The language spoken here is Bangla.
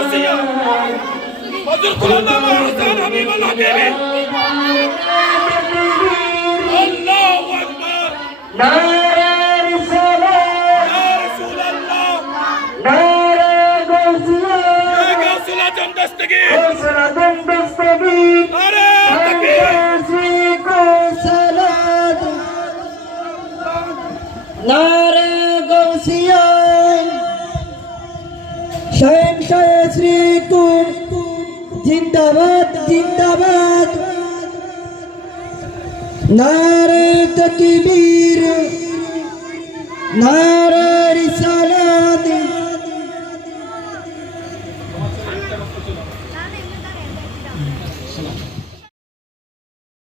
وسيا حضور قلوبنا ورسان حبيب الحبيب الله أكبر نار رسالة يا رسول الله نار غوثية يا غوثية دم دستگی غوثية دم دستگی نار تکبیر غوثية نار غوثية শ্রীপুর জিন্দাবাদ জিন্দাবাদ। নারে তকবীর। নারে রিসালাত